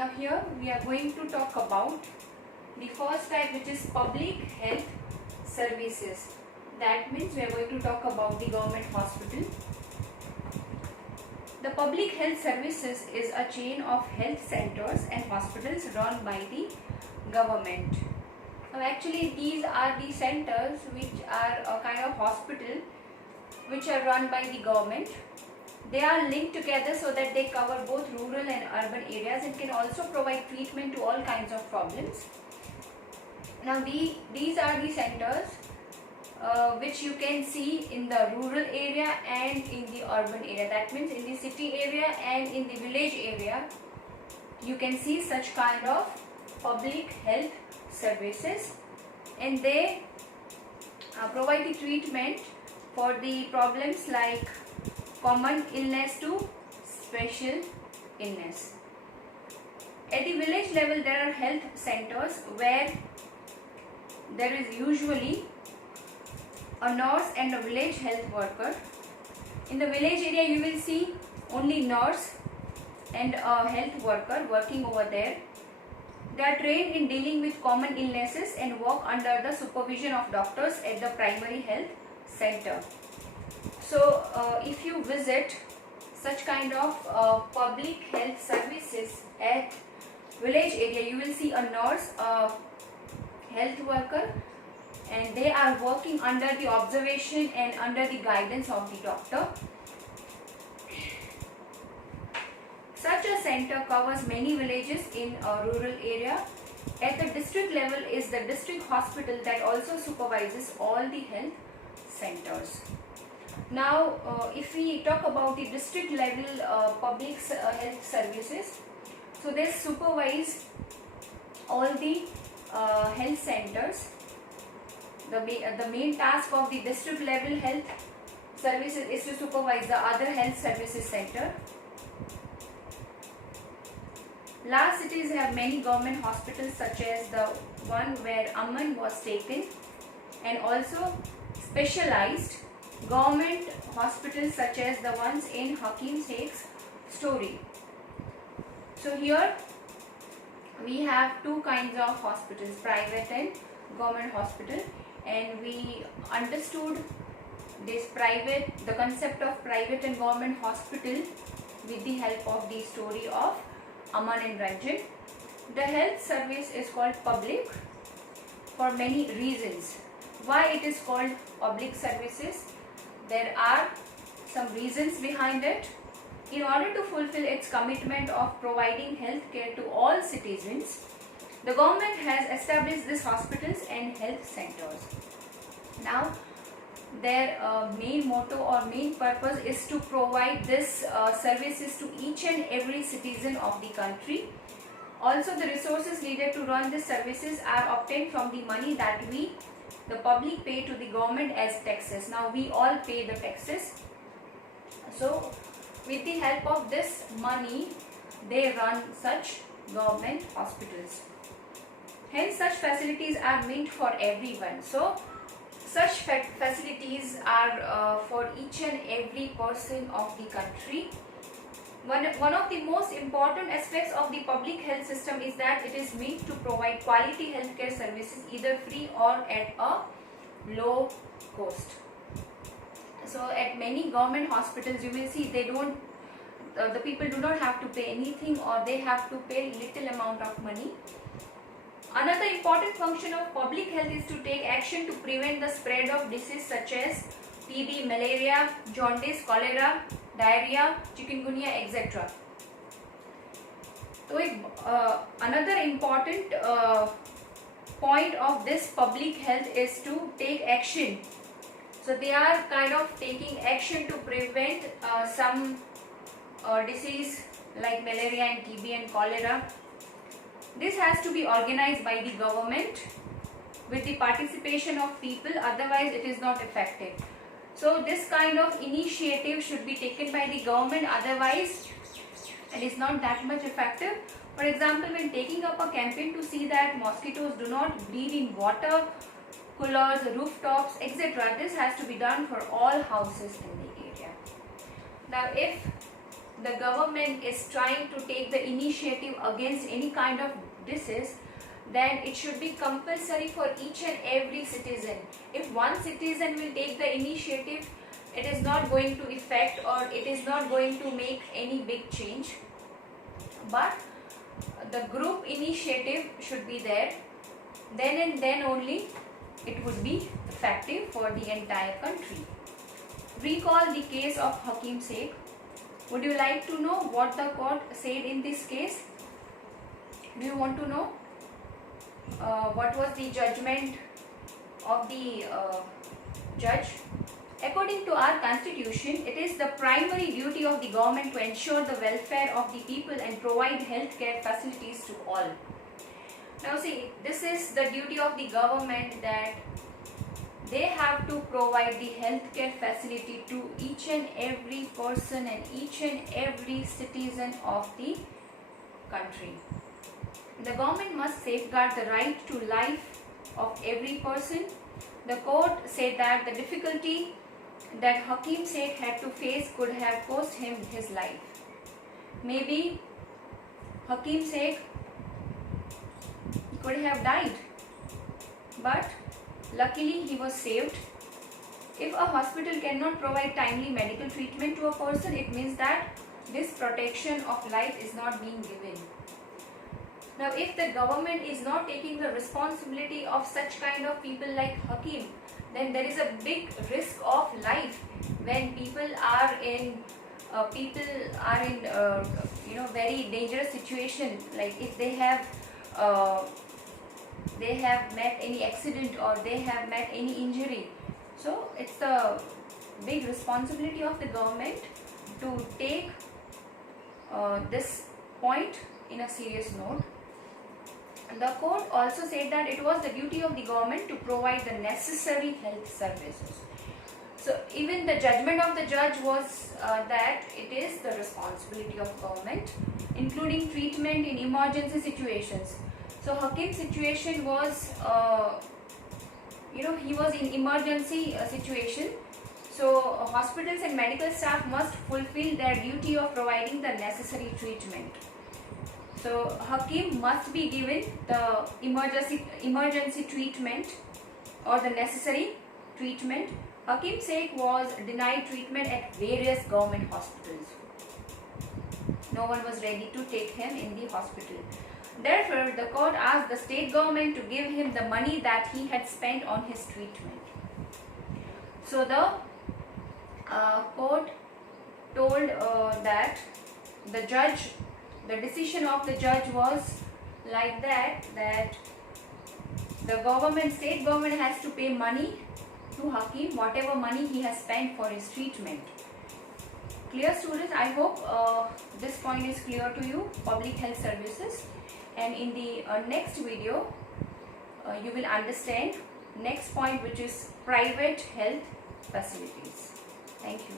Now here we are going to talk about the first type, which is public health services. That means we are going to talk about the government hospital. The public health services is a chain of health centers and hospitals run by the government. Now actually these are the centers which are a kind of hospital which are run by the government. They are linked together so that they cover both rural and urban areas and can also provide treatment to all kinds of problems. Now these are the centers which you can see in the rural area and in the urban area. That means in the city area and in the village area you can see such kind of public health services, and they provide the treatment for the problems like common illness to special illness. At the village level there are health centers where there is usually a nurse and a village health worker. In the village area you will see only nurse and a health worker working over there. They are trained in dealing with common illnesses and work under the supervision of doctors at the primary health center. So if you visit such kind of public health services at village area, you will see a nurse, a health worker, and they are working under the observation and under the guidance of the doctor. Such a center covers many villages in a rural area. At the district level is the district hospital that also supervises all the health centers. Now if we talk about the district level public health services, so they supervise all the health centers. The main task of the district level health services is to supervise the other health services center. Large cities have many government hospitals, such as the one where Aman was taken, and also specialized government hospitals such as the ones in Hakim Sheikh's story. So here we have two kinds of hospitals, private and government hospital, and we understood this the concept of private and government hospital with the help of the story of Aman and Ranjan. The health service is called public for many reasons. Why it is called public services? There are some reasons behind it. In order to fulfill its commitment of providing health care to all citizens, the government has established these hospitals and health centers. Now, their main motto or main purpose is to provide this services to each and every citizen of the country. Also, the resources needed to run these services are obtained from the money that the public pay to the government as taxes. Now, we all pay the taxes. So, with the help of this money, they run such government hospitals. Hence, such facilities are meant for everyone. So, such facilities are for each and every person of the country. One of the most important aspects of the public health system is that it is meant to provide quality healthcare services either free or at a low cost. So at many government hospitals you will see they don't, the people do not have to pay anything, or they have to pay little amount of money. Another important function of public health is to take action to prevent the spread of diseases such as TB, malaria, jaundice, cholera, diarrhea, chikungunya, etc. So, another important point of this public health is to take action. So, they are kind of taking action to prevent some disease like malaria and TB and cholera. This has to be organized by the government with the participation of people, otherwise it is not effective. So this kind of initiative should be taken by the government, otherwise it is not that much effective. For example, when taking up a campaign to see that mosquitoes do not breed in water coolers, rooftops, etc., this has to be done for all houses in the area. Now if the government is trying to take the initiative against any kind of disease, then it should be compulsory for each and every citizen. If one citizen will take the initiative, it is not going to affect, or it is not going to make any big change. But the group initiative should be there. Then and then only it would be effective for the entire country. Recall the case of Hakim Sheikh. Would you like to know what the court said in this case? Do you want to know what was the judgment of the judge? According to our constitution, it is the primary duty of the government to ensure the welfare of the people and provide healthcare facilities to all. Now see, this is the duty of the government, that they have to provide the healthcare facility to each and every person and each and every citizen of the country. The government must safeguard the right to life of every person. The court said that the difficulty that Hakim Sheikh had to face could have cost him his life. Maybe Hakim Sheikh could have died, but luckily he was saved. If a hospital cannot provide timely medical treatment to a person, it means that this protection of life is not being given. Now, if the government is not taking the responsibility of such kind of people like Hakim, then there is a big risk of life when people are in very dangerous situation. Like if they have met any accident or they have met any injury. So it's the big responsibility of the government to take this point in a serious note. And the court also said that it was the duty of the government to provide the necessary health services. So even the judgment of the judge was that it is the responsibility of government, including treatment in emergency situations. So Hakim's situation was, he was in emergency situation. So hospitals and medical staff must fulfill their duty of providing the necessary treatment. So Hakim must be given the emergency treatment or the necessary treatment. Hakim Sheikh was denied treatment at various government hospitals. No one was ready to take him in the hospital. Therefore, the court asked the state government to give him the money that he had spent on his treatment. So the court told that the decision of the judge was like that the state government has to pay money to Hakim, whatever money he has spent for his treatment. Clear, students? I hope this point is clear to you, public health services. And in the next video, you will understand next point, which is private health facilities. Thank you.